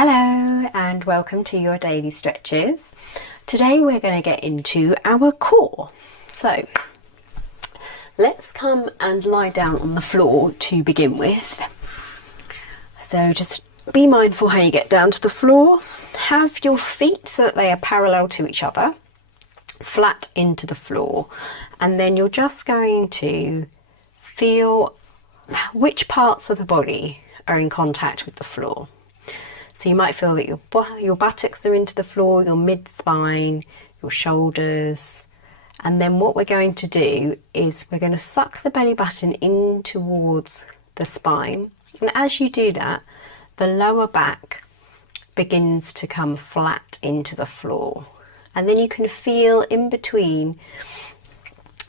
Hello and welcome to your daily stretches. Today we're going to get into our core. So let's come and lie down on the floor to begin with. So just be mindful how you get down to the floor. Have your feet so that they are parallel to each other, flat into the floor, and then you're just going to feel which parts of the body are in contact with the floor. So you might feel that your buttocks are into the floor, your mid-spine, your shoulders. And then what we're going to do is we're going to suck the belly button in towards the spine. And as you do that, the lower back begins to come flat into the floor. And then you can feel in between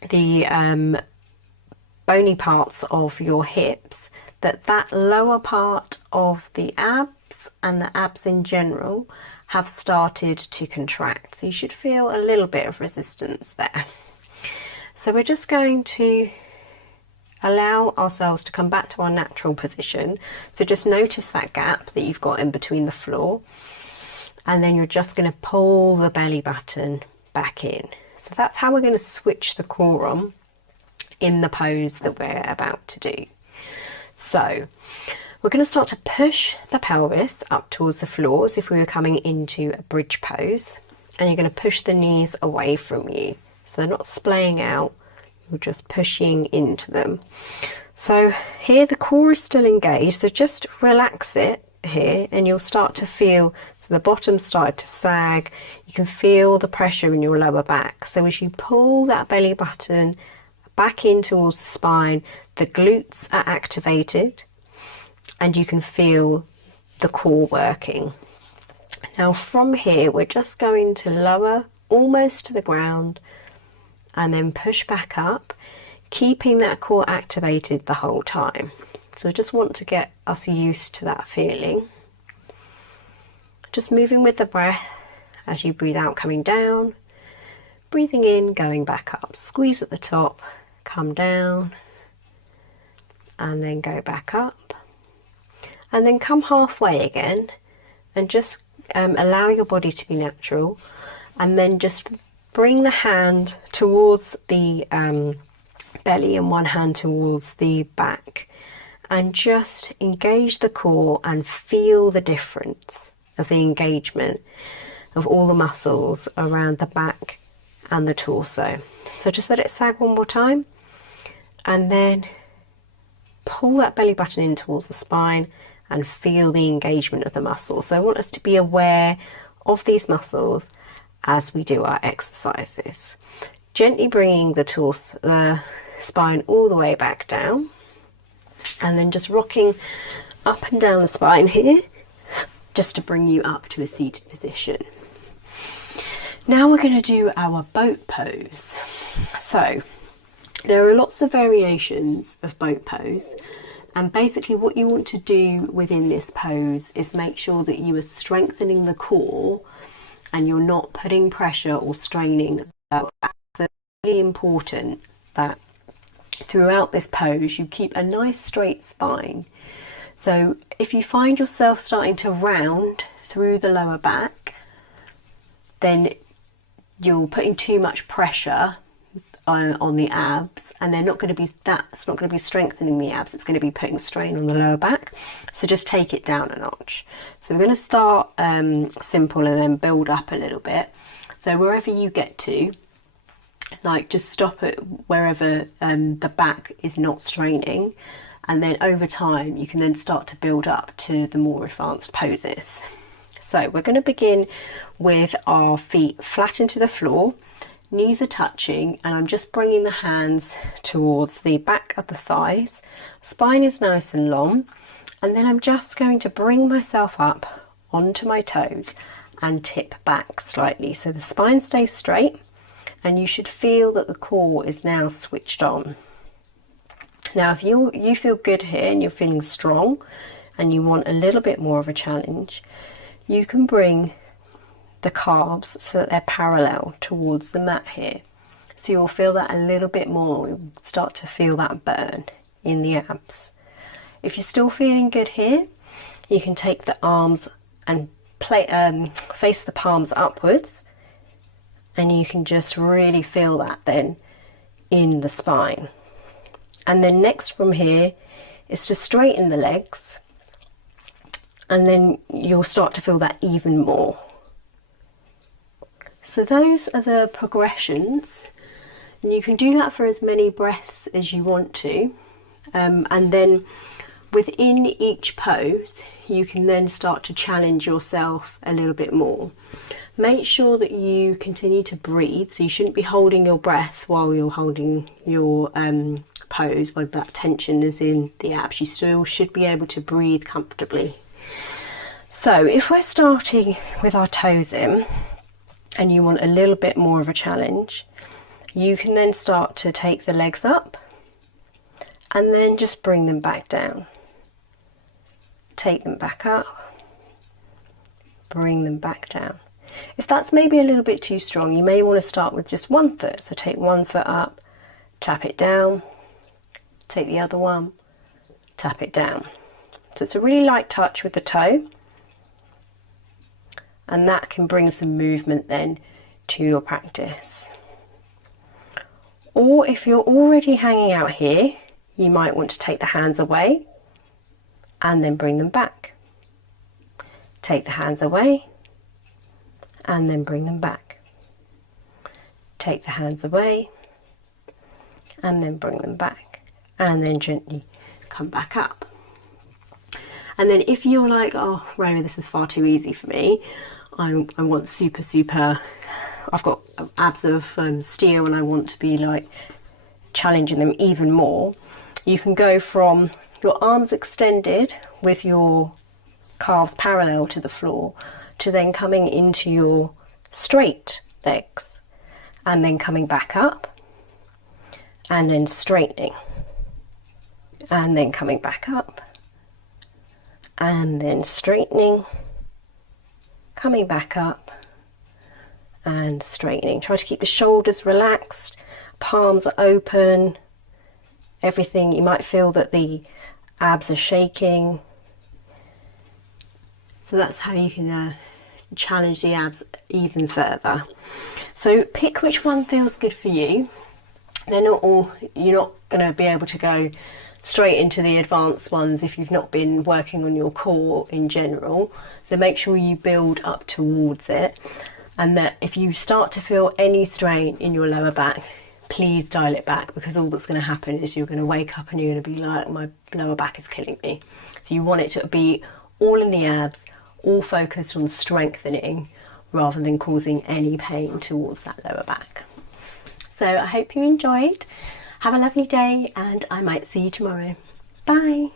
the bony parts of your hips that lower part of the abs and the abs in general have started to contract. So you should feel a little bit of resistance there. So we're just going to allow ourselves to come back to our natural position. So just notice that gap that you've got in between the floor, and then you're just going to pull the belly button back in. So that's how we're going to switch the core on in the pose that we're about to do. So we're going to start to push the pelvis up towards the floor as if we were coming into a bridge pose, and you're going to push the knees away from you. So they're not splaying out, you're just pushing into them. So here the core is still engaged, so just relax it here and you'll start to feel, so the bottom started to sag, you can feel the pressure in your lower back. So as you pull that belly button back in towards the spine, the glutes are activated and you can feel the core working. Now from here we're just going to lower almost to the ground and then push back up, keeping that core activated the whole time. So I just want to get us used to that feeling. Just moving with the breath as you breathe out, coming down, breathing in, going back up. Squeeze at the top, come down, and then go back up. And then come halfway again and just allow your body to be natural, and then just bring the hand towards the belly and one hand towards the back, and just engage the core and feel the difference of the engagement of all the muscles around the back and the torso. So just let it sag one more time and then pull that belly button in towards the spine and feel the engagement of the muscles. So I want us to be aware of these muscles as we do our exercises. Gently bringing the spine all the way back down, and then just rocking up and down the spine here, just to bring you up to a seated position. Now we're going to do our boat pose. So there are lots of variations of boat pose, and basically what you want to do within this pose is make sure that you are strengthening the core and you're not putting pressure or straining the back. So it's really important that throughout this pose you keep a nice straight spine. So if you find yourself starting to round through the lower back, then you're putting too much pressure on the abs, and that's not going to be strengthening the abs, it's going to be putting strain on the lower back. So just take it down a notch. So we're going to start simple and then build up a little bit. So wherever you get to, like, just stop it wherever the back is not straining, and then over time you can then start to build up to the more advanced poses. So we're going to begin with our feet flat into the floor, knees are touching, and I'm just bringing the hands towards the back of the thighs. Spine is nice and long, and then I'm just going to bring myself up onto my toes and tip back slightly so the spine stays straight, and you should feel that the core is now switched on. Now if you feel good here and you're feeling strong and you want a little bit more of a challenge, you can bring the calves so that they're parallel towards the mat here. So you'll feel that a little bit more, you'll start to feel that burn in the abs. If you're still feeling good here, you can take the arms and face the palms upwards, and you can just really feel that then in the spine. And then next from here is to straighten the legs, and then you'll start to feel that even more. So those are the progressions, and you can do that for as many breaths as you want to, and then within each pose you can then start to challenge yourself a little bit more. Make sure that you continue to breathe, so you shouldn't be holding your breath while you're holding your pose, where that tension is in the abs. You still should be able to breathe comfortably. So if we're starting with our toes in and you want a little bit more of a challenge, you can then start to take the legs up and then just bring them back down. Take them back up, bring them back down. If that's maybe a little bit too strong, you may want to start with just one foot. So take one foot up, tap it down, take the other one, tap it down. So it's a really light touch with the toe, and that can bring some movement then to your practice. Or if you're already hanging out here, you might want to take the hands away and then bring them back. Take the hands away and then bring them back. Take the hands away and then bring them back, and then gently come back up. And then if you're like, oh Roma, this is far too easy for me, I want super, I've got abs of steel and I want to be like challenging them even more, you can go from your arms extended with your calves parallel to the floor to then coming into your straight legs, and then coming back up and then straightening, and then coming back up and then straightening, coming back up and straightening. Try to keep the shoulders relaxed, palms are open, everything. You might feel that the abs are shaking. So that's how you can challenge the abs even further. So pick which one feels good for you. They're not all, you're not going to be able to go straight into the advanced ones if you've not been working on your core in general. So make sure you build up towards it, and that if you start to feel any strain in your lower back, please dial it back, because all that's going to happen is you're going to wake up and you're going to be like, my lower back is killing me. So you want it to be all in the abs, all focused on strengthening rather than causing any pain towards that lower back. So I hope you enjoyed. Have a lovely day, and I might see you tomorrow. Bye.